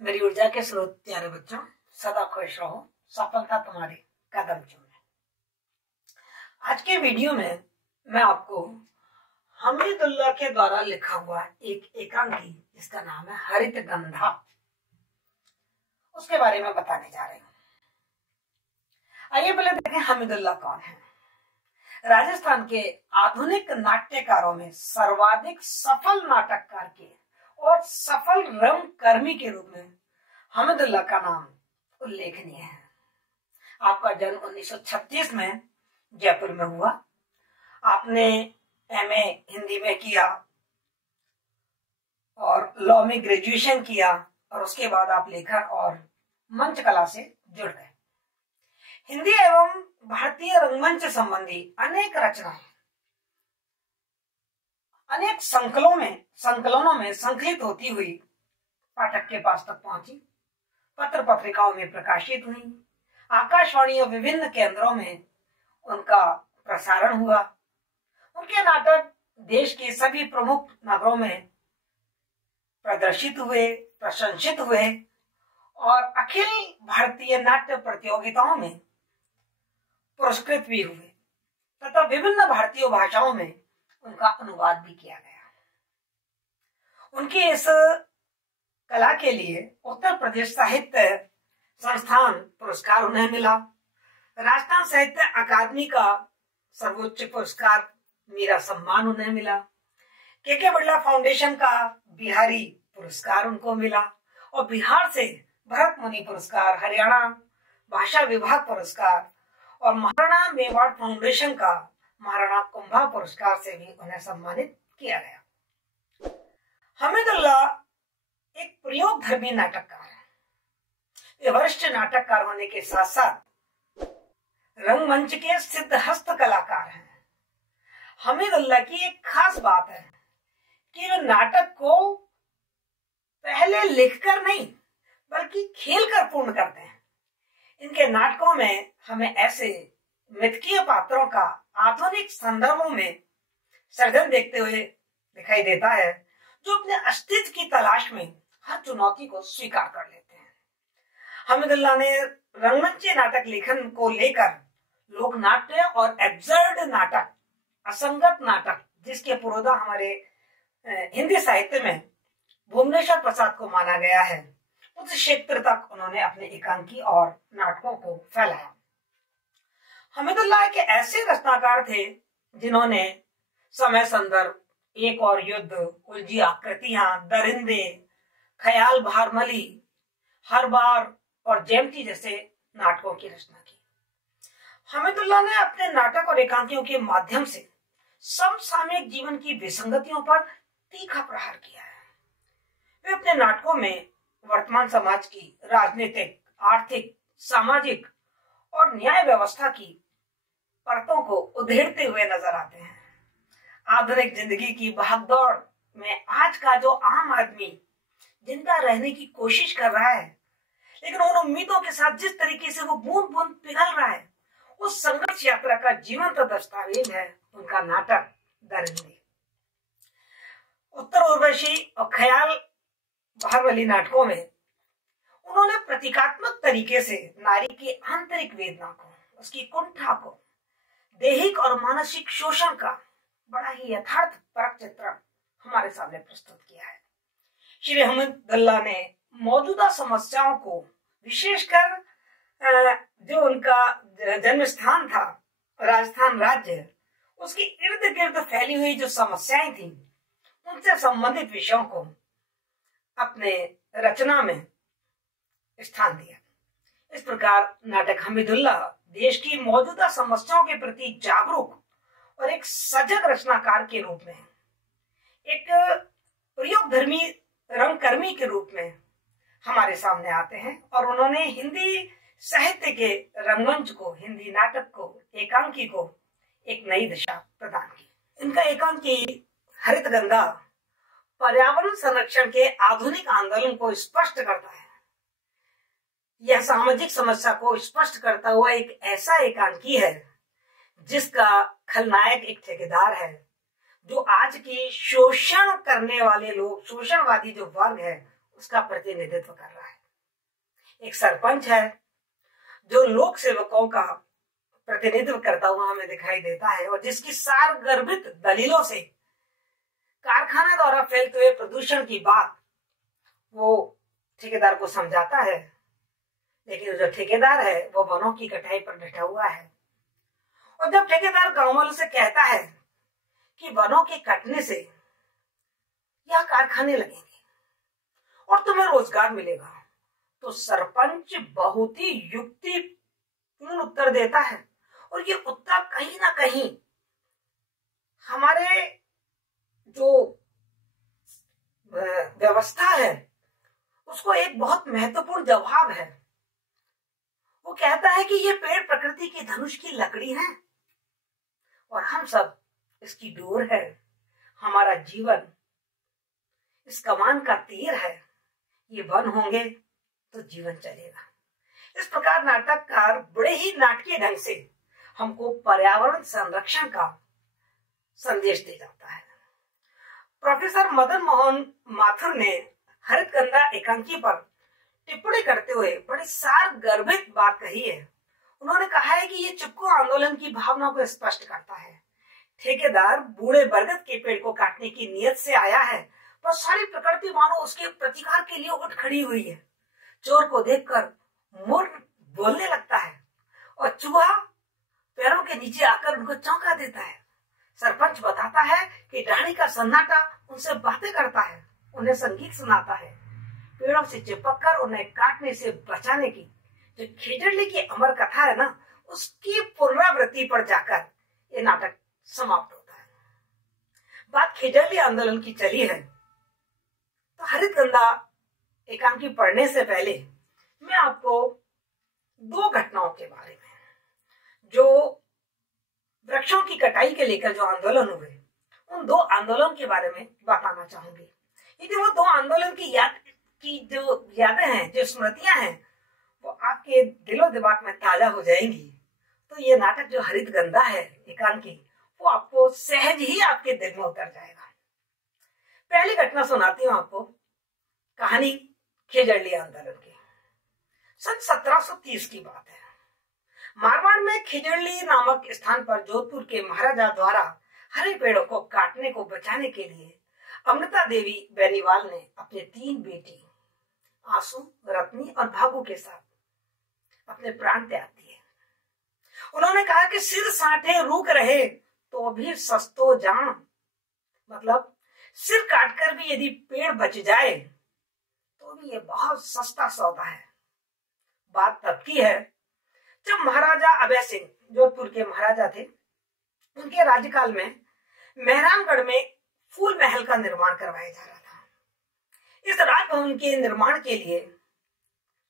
मेरी ऊर्जा के स्रोत प्यारे बच्चों, सदा खुश रहो, सफलता तुम्हारे कदम चूमे। आज के वीडियो में मैं आपको हमीदुल्लाह के द्वारा लिखा हुआ एक एकांकी जिसका नाम है हरित गंधा, उसके बारे में बताने जा रही हूँ। आइए पहले देखें हमीदुल्लाह कौन है। राजस्थान के आधुनिक नाट्यकारों में सर्वाधिक सफल नाटककार के और सफल रंगकर्मी के रूप में हमीदुल्लाह का नाम उल्लेखनीय है। आपका जन्म 1936 में जयपुर में हुआ। आपने एमए हिंदी में किया और लॉ में ग्रेजुएशन किया और उसके बाद आप लेखन और मंच कला से जुड़ गए। हिंदी एवं भारतीय रंगमंच संबंधी अनेक रचनाएं अनेक संकलनों में संकलित होती हुई पाठक के पास तक पहुंची, पत्र पत्रिकाओं में प्रकाशित हुई, आकाशवाणी और विभिन्न केंद्रों में उनका प्रसारण हुआ। उनके नाटक देश के सभी प्रमुख नगरों में प्रदर्शित हुए, प्रशंसित हुए और अखिल भारतीय नाट्य प्रतियोगिताओं में पुरस्कृत भी हुए तथा विभिन्न भारतीय भाषाओं में उनका अनुवाद भी किया गया। उनकी इस कला के लिए उत्तर प्रदेश साहित्य संस्थान पुरस्कार उन्हें मिला। राजस्थान साहित्य अकादमी का सर्वोच्च पुरस्कार मीरा सम्मान उन्हें मिला। के बिरला फाउंडेशन का बिहारी पुरस्कार उनको मिला और बिहार से भरत मुनि पुरस्कार, हरियाणा भाषा विभाग पुरस्कार और महाराणा मेवाड़ फाउंडेशन का महाराणा कुंभा पुरस्कार से भी उन्हें सम्मानित किया गया। हमीदुल्लाह एक प्रयोगधर्मी नाटककार है। वे वरिष्ठ नाटककार होने के साथ साथ रंगमंच के सिद्धहस्त कलाकार हैं। हमीदुल्लाह की एक खास बात है कि वे नाटक को पहले लिखकर नहीं बल्कि खेलकर पूर्ण करते हैं। इनके नाटकों में हमें ऐसे मिथकीय पात्रों का आधुनिक संदर्भों में सृजन देखते हुए दिखाई देता है, जो अपने अस्तित्व की तलाश में हर चुनौती को स्वीकार कर लेते हैं। हमीदुल्लाह ने रंगमंच नाटक लेखन को लेकर लोक नाट्य और एब्सर्ड नाटक, असंगत नाटक, जिसके पुरोधा हमारे हिंदी साहित्य में भुवनेश्वर प्रसाद को माना गया है, उस क्षेत्र तक उन्होंने अपने एकांकी और नाटकों को फैलाया। हमीदुल्लाह के ऐसे रचनाकार थे जिन्होंने समय संदर्भ, एक और युद्ध, उलझी आकृतियां, दरिंदे, ख्याल भारमली, हर बार और जयंती जैसे नाटकों की रचना की। हमीदुल्लाह ने अपने नाटक और एकांकियों के माध्यम से समसामयिक जीवन की विसंगतियों पर तीखा प्रहार किया है। वे अपने नाटकों में वर्तमान समाज की राजनीतिक, आर्थिक, सामाजिक और न्याय व्यवस्था की परतों को उधेड़ते हुए नजर आते हैं। आधुनिक जिंदगी की भागदौड़ में आज का जो आम आदमी जिंदा रहने की कोशिश कर रहा है, लेकिन उन उम्मीदों के साथ जिस तरीके से वो बूंद बूंद पिघल रहा है, उस संघर्ष यात्रा का जीवंत दस्तावेज है उनका नाटक दरिंदे। उत्तर उर्वशी और ख्याल भारमली नाटकों में उन्होंने प्रतीकात्मक तरीके से नारी की आंतरिक वेदना को, उसकी कुंठा को, दैहिक और मानसिक शोषण का बड़ा ही यथार्थ परक चित्रण हमारे सामने प्रस्तुत किया है। श्री हमीदुल्लाह ने मौजूदा समस्याओं को, विशेषकर जो उनका जन्म स्थान था राजस्थान राज्य, उसके इर्द गिर्द फैली हुई जो समस्याएं थी, उनसे संबंधित विषयों को अपने रचना में स्थान दिया। इस प्रकार नाटक हमीदुल्लाह देश की मौजूदा समस्याओं के प्रति जागरूक और एक सजग रचनाकार के रूप में, एक प्रयोगधर्मी रंगकर्मी के रूप में हमारे सामने आते हैं और उन्होंने हिंदी साहित्य के रंगमंच को, हिंदी नाटक को, एकांकी को एक नई दिशा प्रदान की। इनका एकांकी हरित गंधा पर्यावरण संरक्षण के आधुनिक आंदोलन को स्पष्ट करता है। यह सामाजिक समस्या को स्पष्ट करता हुआ एक ऐसा एकांकी है जिसका खलनायक एक ठेकेदार है, जो आज की शोषण करने वाले लोग, शोषणवादी जो वर्ग है, उसका प्रतिनिधित्व कर रहा है। एक सरपंच है जो लोक सेवकों का प्रतिनिधित्व करता हुआ हमें दिखाई देता है और जिसकी सारगर्भित दलीलों से कारखाना द्वारा फैलते हुए प्रदूषण की बात वो ठेकेदार को समझाता है। लेकिन जो ठेकेदार है वो वनों की कटाई पर डटा हुआ है और जब ठेकेदार गांव वालों से कहता है कि वनों के कटने से यह कारखाने लगेंगे और तुम्हें रोजगार मिलेगा, तो सरपंच बहुत ही युक्तिपूर्ण उत्तर देता है और ये उत्तर कहीं ना कहीं हमारे जो व्यवस्था है उसको एक बहुत महत्वपूर्ण जवाब है। वो कहता है कि ये पेड़ प्रकृति की धनुष की लकड़ी है और हम सब इसकी डोर है। हमारा जीवन इस कमान का तीर है। ये वन होंगे तो जीवन चलेगा। इस प्रकार नाटककार बड़े ही नाटकीय ढंग से हमको पर्यावरण संरक्षण का संदेश दे जाता है। प्रोफेसर मदन मोहन माथुर ने हरितगंधा एकांकी पर टिप्पणी करते हुए बड़ी सारगर्भित बात कही है। उन्होंने कहा है कि ये चिपको आंदोलन की भावना को स्पष्ट करता है। ठेकेदार बूढ़े बरगद के पेड़ को काटने की नियत से आया है, पर सारी प्रकृति मानो उसके प्रतिकार के लिए उठ खड़ी हुई है। चोर को देखकर मोर बोलने लगता है और चूहा पैरों के नीचे आकर उनको चौंका देता है। सरपंच बताता है कि डाणी का सन्नाटा उनसे बातें करता है, उन्हें संगीत सुनाता है। पेड़ों से चिपक कर उन्हें काटने से बचाने की जो खेजड़ली की अमर कथा है ना, उसकी पुनरावृत्ति पर जाकर ये नाटक समाप्त होता है। बात खेजड़ली आंदोलन की चली है, तो हरितगंधा एकांकी पढ़ने से पहले मैं आपको दो घटनाओं के बारे में, जो वृक्षों की कटाई के लेकर जो आंदोलन हुए, उन दो आंदोलन के बारे में बताना चाहूंगी। यदि वो दो आंदोलन की जो यादें हैं, जो स्मृतियां हैं, वो आपके दिलो दिमाग में ताजा हो जाएंगी, तो ये नाटक जो हरितगंधा है एकांकी, वो आपको सहज ही आपके दिल में उतर जाएगा। पहली घटना सुनाती हूँ आपको, कहानी खेजड़ली आंदोलन की। सन 1730 की बात है। मारवाड़ में खिजड़ली नामक स्थान पर जोधपुर के महाराजा द्वारा हरे पेड़ों को काटने को बचाने के लिए अमृता देवी बेनीवाल ने अपने 3 बेटी आंसू, रत्नी और भागू के साथ अपने प्राण त्याग दिए। उन्होंने कहा कि सिर साठे रूक रहे तो भी सस्तो जान, मतलब सिर काटकर भी यदि पेड़ बच जाए तो भी ये बहुत सस्ता सौदा है। बात तब की है जब महाराजा अभय सिंह जोधपुर के महाराजा थे, उनके राज्यकाल में मेहरानगढ़ में फूल महल का निर्माण करवाया जा रहा था। इस राजभवन के निर्माण के लिए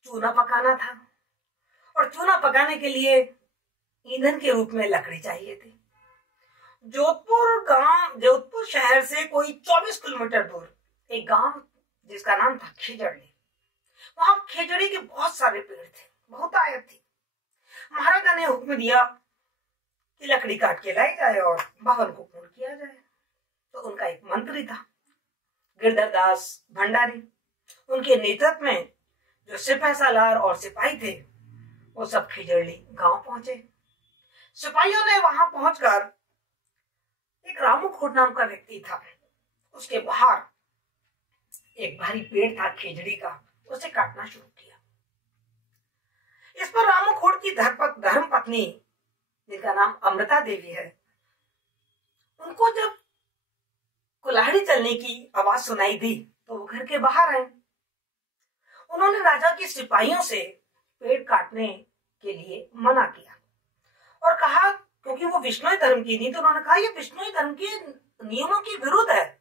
चूना पकाना था और चूना पकाने के लिए ईंधन के रूप में लकड़ी चाहिए थी। जोधपुर शहर से कोई 24 किलोमीटर दूर एक गांव जिसका नाम था खिजड़ली, वहां खेजड़ी के बहुत सारे पेड़ थे, बहुत आयत थी। महाराजा ने हुक्म दिया कि लकड़ी काट के लाई जाए और भवन को पूर्ण किया जाए। तो उनका एक मंत्री था गिरधर दास भंडारी, उनके नेतृत्व में जो सिपह सालार और सिपाही थे वो सब खिजड़ली गांव पहुंचे। सिपाहियों ने वहां पहुंचकर, एक रामू खोट नाम का व्यक्ति था, उसके बाहर एक भारी पेड़ था खेजड़ी का, उसे काटना शुरू किया। इस पर रामू खोट की धर्म पत्नी, जिनका नाम अमृता देवी है, उनको जब कुल्हाड़ी चलने की आवाज सुनाई दी तो वो घर के बाहर आए। उन्होंने राजा के सिपाहियों से पेड़ काटने के लिए मना किया और कहा, क्योंकि वो विष्णु धर्म की थी, तो उन्होंने कहा ये विष्णु धर्म के नियमों के विरुद्ध है,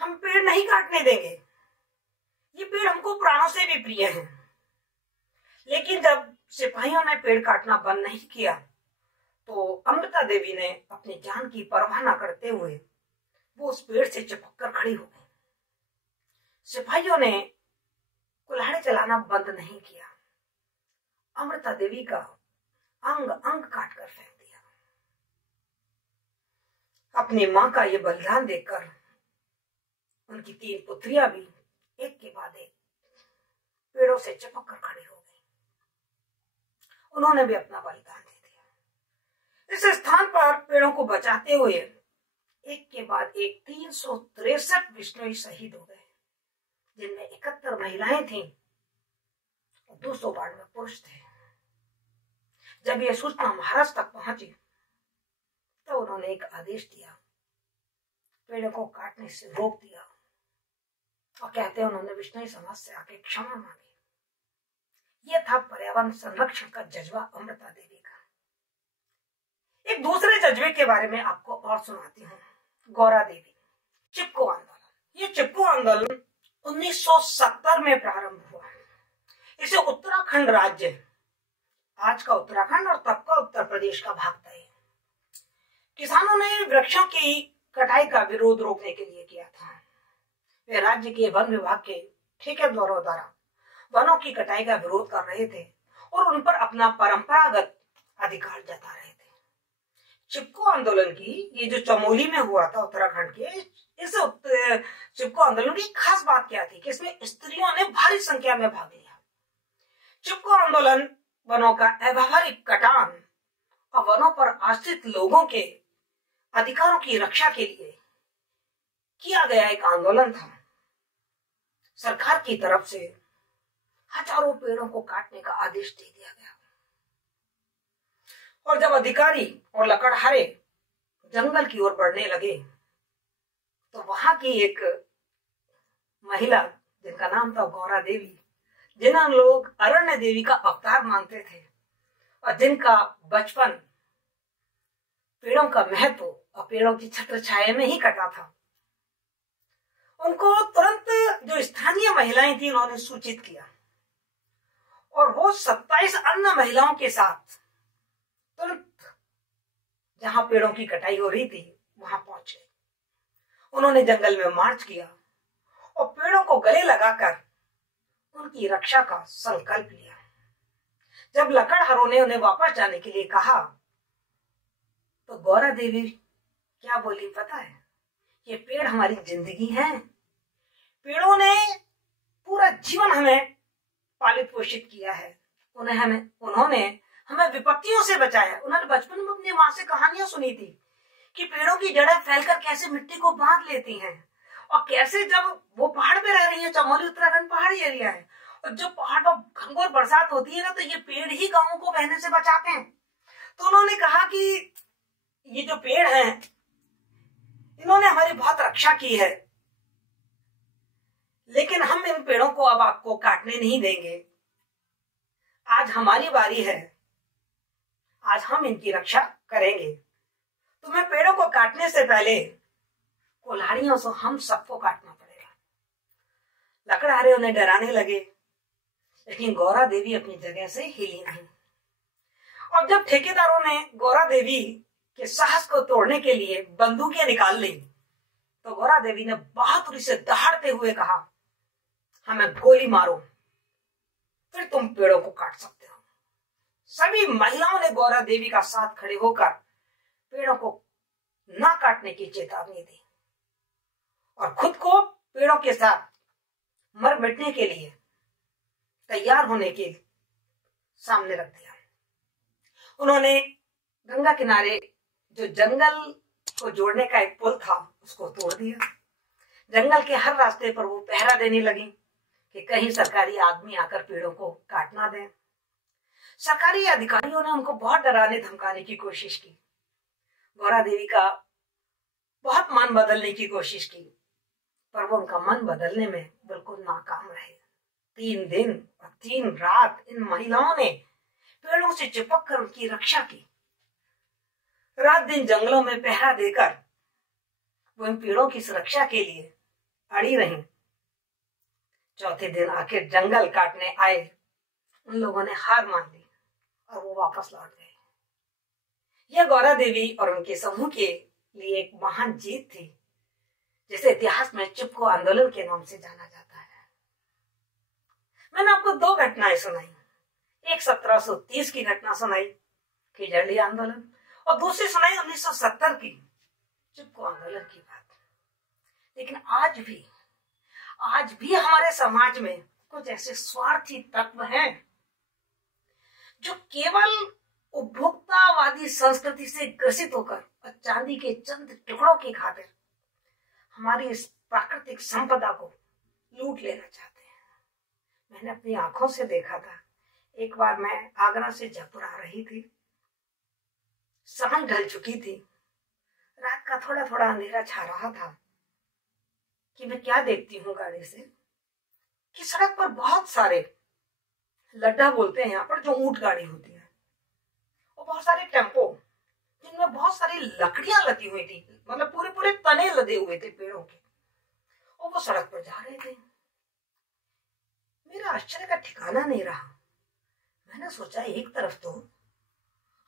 हम पेड़ नहीं काटने देंगे, ये पेड़ हमको प्राणों से भी प्रिय है। लेकिन जब सिपाहियों ने पेड़ काटना बंद नहीं किया तो अमृता देवी ने अपनी जान की परवाह न करते हुए वो उस पेड़ से चिपक कर खड़ी हो गई। सिपाहियों ने कुल्हाड़ी चलाना बंद नहीं किया, अमृता देवी का अंग अंग काट कर फेंक दिया। अपनी मां का ये बलिदान देखकर उनकी 3 पुत्रियां भी एक के बाद एक पेड़ों पेड़ों से चिपक कर खड़ी हो गई। उन्होंने भी अपना बलिदान दे दिया। इस स्थान पर पेड़ों को बचाते हुए एक के बाद एक 363 बिश्नोई शहीद हो गए, जिनमें 71 महिलाएं थीं और 292 पुरुष थे। जब यह सूचना महाराज तक पहुंची तो उन्होंने एक आदेश दिया, पेड़ों को काटने से रोक दिया और कहते हैं उन्होंने बिश्नोई समाज से आके क्षमा मांगी। यह था पर्यावरण संरक्षण का जज्बा अमृता देवी का। एक दूसरे जज्बे के बारे में आपको और सुनाती हूँ। गौरा देवी, चिपको आंदोलन। ये चिपको आंदोलन 1970 में प्रारंभ हुआ। इसे उत्तराखंड राज्य, आज का उत्तराखंड और तब का उत्तर प्रदेश का भाग था, किसानों ने वृक्षों की कटाई का विरोध रोकने के लिए किया था। वे राज्य के वन विभाग के ठेकेदारों द्वारा वनों की कटाई का विरोध कर रहे थे और उन पर अपना परंपरागत अधिकार जता रहे थे। चिपको आंदोलन की ये जो चमोली में हुआ था उत्तराखंड के, इस चिपको आंदोलन की खास बात क्या थी कि इसमें स्त्रियों ने भारी संख्या में भाग लिया। चिपको आंदोलन वनों का अव्यावहारिक कटान और वनों पर आश्रित लोगों के अधिकारों की रक्षा के लिए किया गया एक आंदोलन था। सरकार की तरफ से हजारों पेड़ों को काटने का आदेश दे दिया गया और जब अधिकारी और लकड़हारे जंगल की ओर बढ़ने लगे तो वहां की एक महिला जिनका नाम था गौरा देवी, जिन्हें लोग अरण्य देवी का अवतार मानते थे और जिनका बचपन पेड़ों का महत्व और पेड़ों की छत्र छाया में ही कटा था, उनको तुरंत जो स्थानीय महिलाएं थी उन्होंने सूचित किया और वो 27 अन्य महिलाओं के साथ तुरंत जहां पेड़ों की कटाई हो रही थी वहां पहुंचे। उन्होंने जंगल में मार्च किया और पेड़ों को गले लगाकर उनकी रक्षा का संकल्प लिया। जब लकड़हारों ने उन्हें वापस जाने के लिए कहा तो गौरा देवी क्या बोली पता है? ये पेड़ हमारी जिंदगी है। पेड़ों ने पूरा जीवन हमें पालित पोषित किया है। उन्होंने हमें विपत्तियों से बचाया। उन्होंने बचपन में अपनी माँ से कहानियां सुनी थी कि पेड़ों की जड़ें फैलकर कैसे मिट्टी को बांध लेती हैं और कैसे जब वो पहाड़ पे रह रही है, चमोली उत्तराखंड पहाड़ी एरिया है, और जब पहाड़ पर घनघोर बरसात होती है ना तो ये पेड़ ही गांवों को बहने से बचाते हैं। तो उन्होंने कहा कि ये जो पेड़ हैं इन्होंने हमारी बहुत रक्षा की है, लेकिन हम इन पेड़ों को अब आपको काटने नहीं देंगे। आज हमारी बारी है, आज हम इनकी रक्षा करेंगे। तुम्हें पेड़ों को काटने से पहले कुल्हाड़ियों से हम सबको काटना पड़ेगा। लकड़हारे उन्हें डराने लगे, लेकिन गौरा देवी अपनी जगह से हिली नहीं। और जब ठेकेदारों ने गौरा देवी के साहस को तोड़ने के लिए बंदूकें निकाल ली तो गौरा देवी ने बहादुरी से दहाड़ते हुए कहा, हमें गोली मारो, फिर तुम पेड़ों को काट सकते हो। सभी महिलाओं ने गौरा देवी का साथ खड़े होकर पेड़ों को ना काटने की चेतावनी दी और खुद को पेड़ों के साथ मर मिटने के लिए तैयार होने के सामने रख दिया। उन्होंने गंगा किनारे जो जंगल को जोड़ने का एक पुल था उसको तोड़ दिया। जंगल के हर रास्ते पर वो पहरा देने लगी कि कहीं सरकारी आदमी आकर पेड़ों को काट ना दें। सरकारी अधिकारियों ने उनको बहुत डराने धमकाने की कोशिश की। गौरा देवी का बहुत मन बदलने की कोशिश की, पर वो उनका मन बदलने में बिल्कुल नाकाम रहे। 3 दिन और 3 रात इन महिलाओं ने पेड़ों से चिपक कर उनकी रक्षा की। रात दिन जंगलों में पहरा देकर वो इन पेड़ों की सुरक्षा के लिए अड़ी रही। चौथे दिन आखिर जंगल काटने आए उन लोगों ने हार मान ली और वो वापस लौट गए। यह गौरा देवी और उनके समूह के लिए एक महान जीत थी, जिसे इतिहास में चिपको आंदोलन के नाम से जाना जाता है। मैंने आपको 2 घटनाएं सुनाई। एक 1730 की घटना सुनाई खिजड़ली आंदोलन और दूसरी सुनाई 1970 की चिपको आंदोलन की बात। लेकिन आज भी हमारे समाज में कुछ ऐसे स्वार्थी तत्व हैं जो केवल उपभोक्तावादी संस्कृति से ग्रसित होकर और चांदी के चंद टुकड़ों की खातिर हमारी इस प्राकृतिक संपदा को लूट लेना चाहते हैं। मैंने अपनी आंखों से देखा था। एक बार मैं आगरा से जयपुर आ रही थी, समय ढल चुकी थी, रात का थोड़ा थोड़ा अंधेरा छा रहा था कि मैं क्या देखती हूँ गाड़ी से कि सड़क पर बहुत सारे लड्ढा बोलते हैं यहाँ पर, जो ऊंट गाड़ी होती है, और बहुत सारे टेम्पो जिनमें बहुत सारी लकड़ियां लदी हुई थी, मतलब पूरे पूरे तने लदे हुए थे पेड़ों के, और वो सड़क पर जा रहे थे। मेरा आश्चर्य का ठिकाना नहीं रहा। मैंने सोचा, एक तरफ तो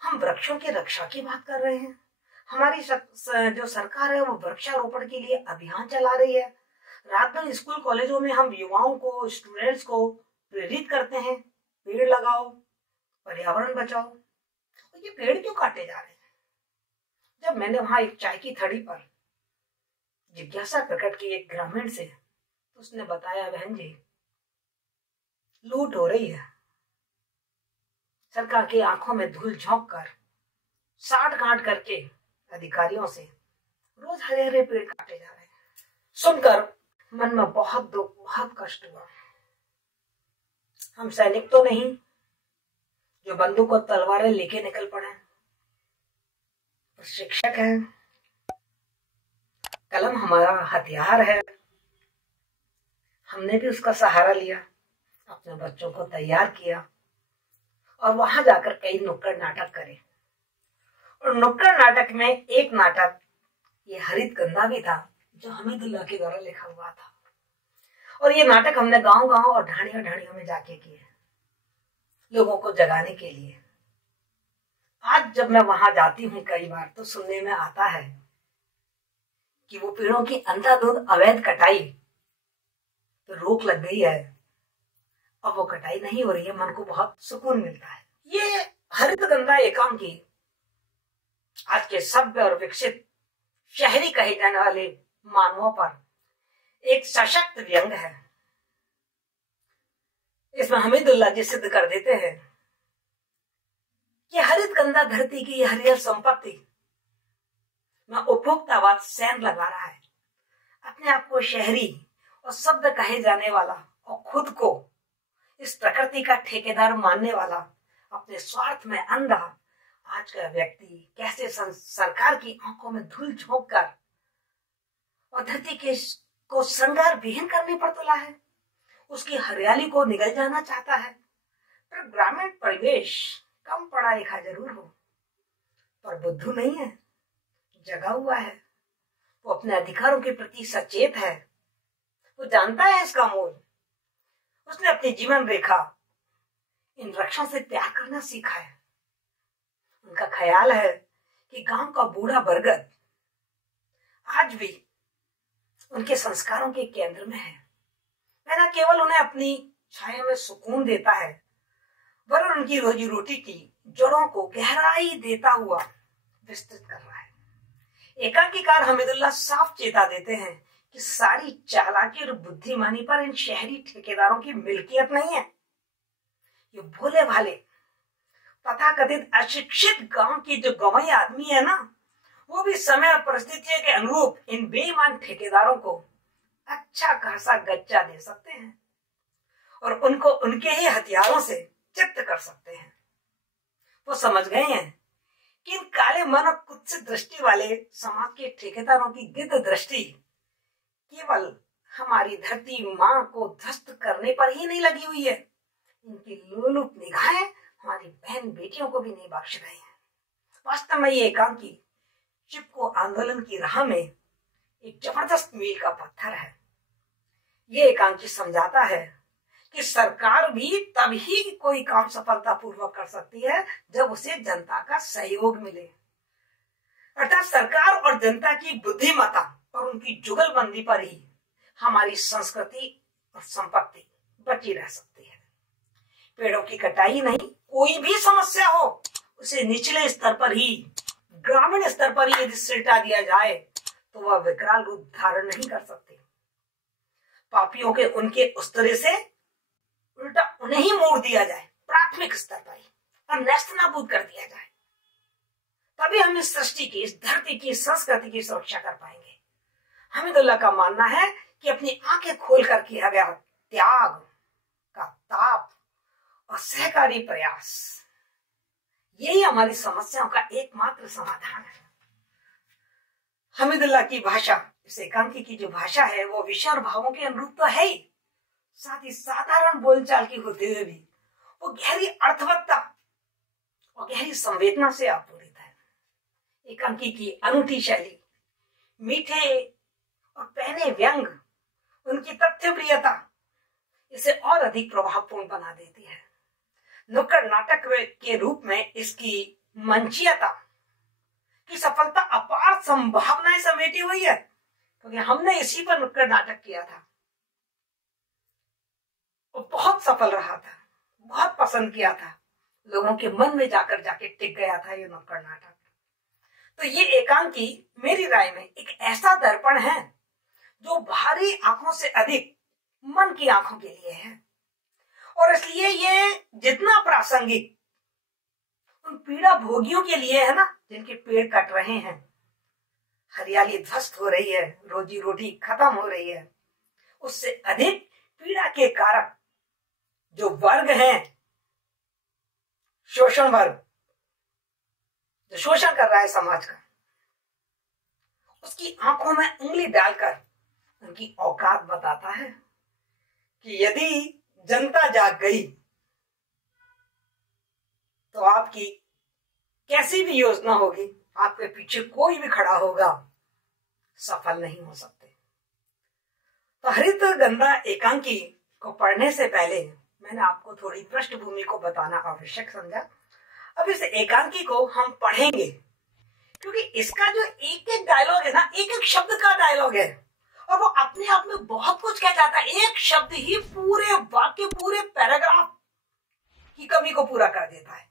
हम वृक्षों की रक्षा की बात कर रहे हैं, हमारी जो सरकार है वो वृक्षारोपण के लिए अभियान चला रही है, रात भर स्कूल कॉलेजों में हम युवाओं को, स्टूडेंट्स को प्रेरित करते हैं, पेड़ लगाओ, पर्यावरण बचाओ, तो ये पेड़ क्यों काटे जा रहे हैं? जब मैंने वहां एक चाय की थड़ी पर जिज्ञासा प्रकट की एक ग्रामीण से, तो उसने बताया, बहन जी, लूट हो रही है। सरकार की आंखों में धूल झोंक कर, साठ गांठ करके अधिकारियों से रोज हरे हरे पेड़ काटे जा रहे हैं। सुनकर मन में बहुत दुख, बहुत कष्ट हुआ। हम सैनिक तो नहीं जो बंदूक और तलवारें लेके निकल पड़े, पर शिक्षक हैं, कलम हमारा हथियार है। हमने भी उसका सहारा लिया, अपने बच्चों को तैयार किया और वहां जाकर कई नुक्कड़ नाटक करे। और नुक्कड़ नाटक में एक नाटक ये हरित गंधा भी था, जो हमीदुल्लाह के द्वारा लिखा हुआ था। और ये नाटक हमने गांव गांव और ढाणियों में जाके किए, लोगों को जगाने के लिए। आज जब मैं वहां जाती हूँ कई बार, तो सुनने में आता है कि वो पेड़ों की अंधाधुंध अवैध कटाई तो रोक लग गई है, अब वो कटाई नहीं हो रही है, मन को बहुत सुकून मिलता है। ये हरित गंधा एकांकी आज के सभ्य और विकसित शहरी कहे जाने वाले मानवों पर एक सशक्त व्यंग है। इसमें हमीदुल्लाह जी सिद्ध कर देते हैं कि हरित गंधा धरती की हरियर संपत्ति में उपभोक्तावाद सैन लगा रहा है। अपने आप को शहरी और सभ्य कहे जाने वाला और खुद को इस प्रकृति का ठेकेदार मानने वाला, अपने स्वार्थ में अंधा आज का व्यक्ति कैसे सरकार की आंखों में धूल झोंक कर और धरती के को श्रृंगार विहीन करने पर तुला है, उसकी हरियाली को निगल जाना चाहता है। पर ग्रामीण परिवेश कम पढ़ा लिखा जरूर हो, पर बुद्धू नहीं है, जगा हुआ है। वो अपने अधिकारों के प्रति सचेत है, वो जानता है इसका मोल। उसने अपनी जीवन रेखा इन वृक्षों से प्यार करना सीखा है। उनका ख्याल है कि गांव का बूढ़ा बरगद आज भी उनके संस्कारों के केंद्र में है। वह न केवल उन्हें अपनी छाया में सुकून देता है, वरन उनकी रोजी रोटी की जड़ों को गहराई देता हुआ विस्तृत कर रहा है। एकांकीकार हमीदुल्लाह साफ चेता देते हैं कि सारी चालाकी और बुद्धिमानी पर इन शहरी ठेकेदारों की मिल्कियत नहीं है। ये भोले भाले तथाकथित अशिक्षित गांव की जो गंवाई आदमी है ना, वो भी समय और परिस्थितियों के अनुरूप इन बेईमान ठेकेदारों को अच्छा खासा गच्चा दे सकते हैं और उनको उनके ही हथियारों से चित्त कर सकते हैं। वो समझ गए हैं कि इन काले मन और कुत्सित दृष्टि वाले समाज के ठेकेदारों की गिद्ध दृष्टि केवल हमारी धरती माँ को ध्वस्त करने पर ही नहीं लगी हुई है, इनकी लोलुप निगाहें हमारी बहन बेटियों को भी नहीं बख्श रहे हैं। वास्तव में ये एकांकी चिपको आंदोलन की राह में एक जबरदस्त मील का पत्थर है। ये एकांकी समझाता है कि सरकार भी तभी कोई काम सफलतापूर्वक कर सकती है जब उसे जनता का सहयोग मिले, अर्थात सरकार और जनता की बुद्धिमत्ता और उनकी जुगलबंदी पर ही हमारी संस्कृति और संपत्ति बची रह सकती है। पेड़ों की कटाई नहीं, कोई भी समस्या हो उसे निचले स्तर पर ही, ग्रामीण स्तर पर ही यदि सिलटा दिया जाए तो वह विकराल रूप धारण नहीं कर सकती। पापियों के उनके उस तरह से उन्हें ही मोड़ दिया जाए प्राथमिक स्तर पर ही और नेस्तनाबूद कर दिया जाए, तभी हम इस सृष्टि की, इस धरती की, संस्कृति की सुरक्षा कर पाएंगे। हमीदुल्लाह का मानना है कि अपनी आंखें खोलकर किया गया त्याग का ताप और सहकारी प्रयास, यही हमारी समस्याओं का एकमात्र समाधान है। हमीदुल्लाह की भाषा, इस एकांकी की जो भाषा है, वो विषय और भावों के अनुरूप तो है ही, साथ ही साधारण बोलचाल की होते हुए भी वो गहरी अर्थवत्ता और गहरी संवेदना से आपूरित है। एकांकी की अनूठी शैली, मीठे और पहने व्यंग, उनकी तथ्यप्रियता इसे और अधिक प्रभावपूर्ण बना देती है। नुक्कड़ नाटक के रूप में इसकी मंचीयता की सफलता अपार संभावनाएं समेटी हुई है, क्योंकि हमने इसी पर नुक्कड़ नाटक किया था, वो बहुत सफल रहा था, बहुत पसंद किया था, लोगों के मन में जाके टिक गया था ये नुक्कड़ नाटक। तो ये एकांकी मेरी राय में एक ऐसा दर्पण है जो बाहरी आंखों से अधिक मन की आंखों के लिए है, और इसलिए ये जितना प्रासंगिक उन पीड़ा भोगियों के लिए है ना, जिनके पेड़ कट रहे हैं, हरियाली ध्वस्त हो रही है, रोजी रोटी खत्म हो रही है, उससे अधिक पीड़ा के कारक जो वर्ग हैं, शोषण वर्ग जो शोषण कर रहा है समाज का, उसकी आंखों में उंगली डालकर उनकी औकात बताता है कि यदि जनता जाग गई तो आपकी कैसी भी योजना होगी, आपके पीछे कोई भी खड़ा होगा, सफल नहीं हो सकते। तो हरित गंधा एकांकी को पढ़ने से पहले मैंने आपको थोड़ी पृष्ठभूमि को बताना आवश्यक समझा। अब इस एकांकी को हम पढ़ेंगे क्योंकि इसका जो एक एक डायलॉग है ना, एक एक शब्द का डायलॉग है, और वो अपने आप में बहुत कुछ कह जाता है। एक शब्द ही पूरे वाक्य, पूरे पैराग्राफ की कमी को पूरा कर देता है।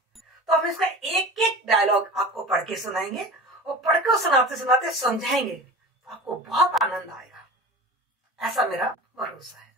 तो हम इसका एक एक डायलॉग आपको पढ़ के सुनाएंगे, और पढ़ के सुनाते सुनाते समझाएंगे, तो आपको बहुत आनंद आएगा, ऐसा मेरा भरोसा है।